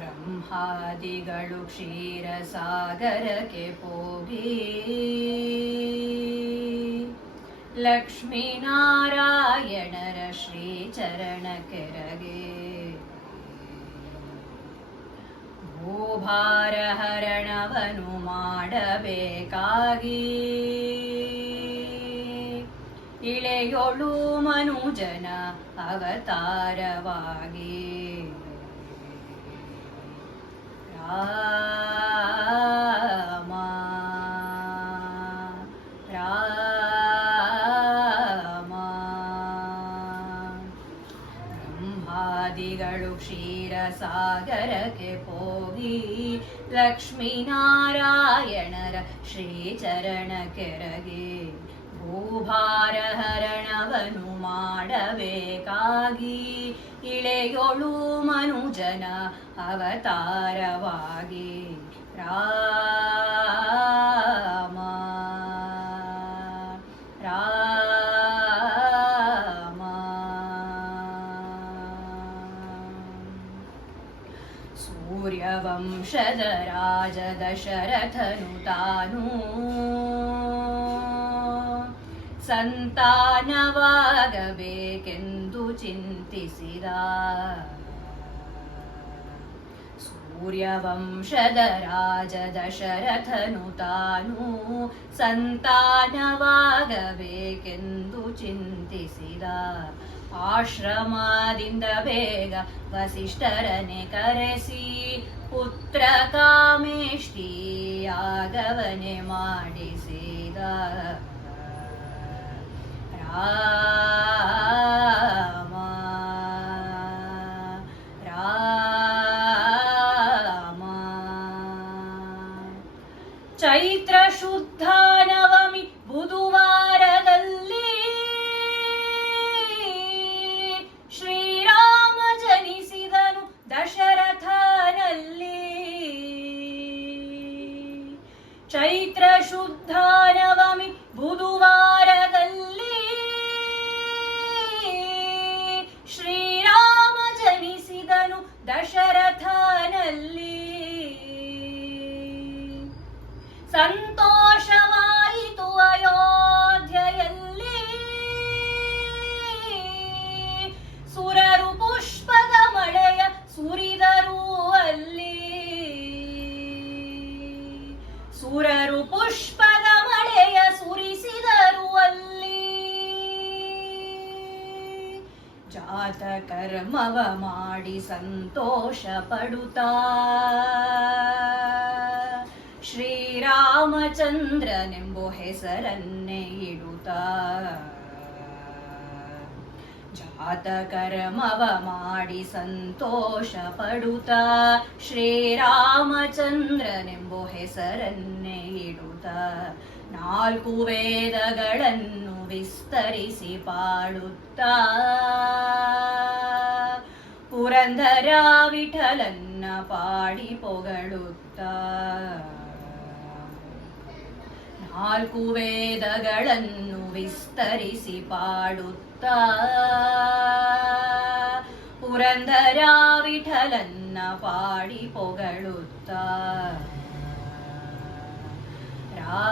ಬ್ರಹ್ಮಾದಿಗಳು ಕ್ಷೀರ ಸಾಗರಕ್ಕೆ ಹೋಗಿ. ಲಕ್ಷ್ಮೀನಾರಾಯಣರ ಶ್ರೀಚರಣ ಕೆರಗೆ. ಭೂಭಾರ ಹರಣವನು ಮಾಡಬೇಕಾಗಿ. ಇಳೆಯೊಳು ಮನುಜನ ಅವತಾರವಾಗಿ. ರಾಮ. ರಾಮ. ಬ್ರಹ್ಮಾದಿಗಳು ಕ್ಷೀರ ಸಾಗರಕ್ಕೆ ಹೋಗಿ ಲಕ್ಷ್ಮೀನಾರಾಯಣರ ಶ್ರೀಚರಣ ಕೆರಗೆ ಭೂಭಾರ ಹರಣವನು ಮಾಡಬೇಕಾಗಿ ಇಳೆಯೊಳು ಮನುಜನ ಅವತಾರವಾಗಿ. ರಾಮ ರಾಮ. ಸೂರ್ಯವಂಶದ ರಾಜ ದಶರಥನು ತಾನು. ಸಂತಾನವಾಗಬೇಕೆಂದು ಚಿಂತಿಸಿದ. ಸೂರ್ಯವಂಶದ ರಾಜ ದಶರಥನು ತಾನು ಸಂತಾನವಾಗಬೇಕೆಂದು ಚಿಂತಿಸಿದ. ಆಶ್ರಮದಿಂದ ಬೇಗ ವಸಿಷ್ಠರನೆ ಕರೆಸಿ ಪುತ್ರ ಕಾಮೇಷ್ಟಿಯಾಗವನೆ ಮಾಡಿಸಿದ. ರಾಮ चैत्रशुद्धा नवमि बुधुवा ಜಾತ ಕರ್ಮವ ಮಾಡಿ ಸಂತೋಷ ಪಡುತ್ತಾ ಶ್ರೀರಾಮಚಂದ್ರನೆಂಬು ಹೆಸರನ್ನೇ ಇಡುತ್ತಾ. ಜಾತ ಕರ್ಮವ ಮಾಡಿ ಸಂತೋಷ ಪಡುತ್ತ ಶ್ರೀರಾಮಚಂದ್ರನೆಂಬ ಹೆಸರನ್ನೇ ಇಡುತ್ತ ನಾಲ್ಕು ವೇದಗಳನ್ನು ವಿಸ್ತರಿಸಿ ಪಾಡುತ್ತ. ಪುರಂದರ ವಿಠಲನ್ನ ಪಾಡಿ ಪೊಗಳುತ್ತಾ. ನಾಲ್ಕು ವೇದಗಳನ್ನು ವಿಸ್ತರಿಸಿ ಪಾಡುತ್ತ. ಪುರಂದರ ವಿಠಲನ್ನ ಪಾಡಿ ಪೊಗಳುತ್ತ. ರಾಮ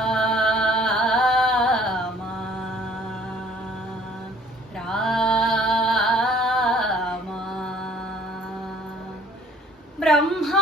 ರಾಮ. ಬ್ರಹ್ಮ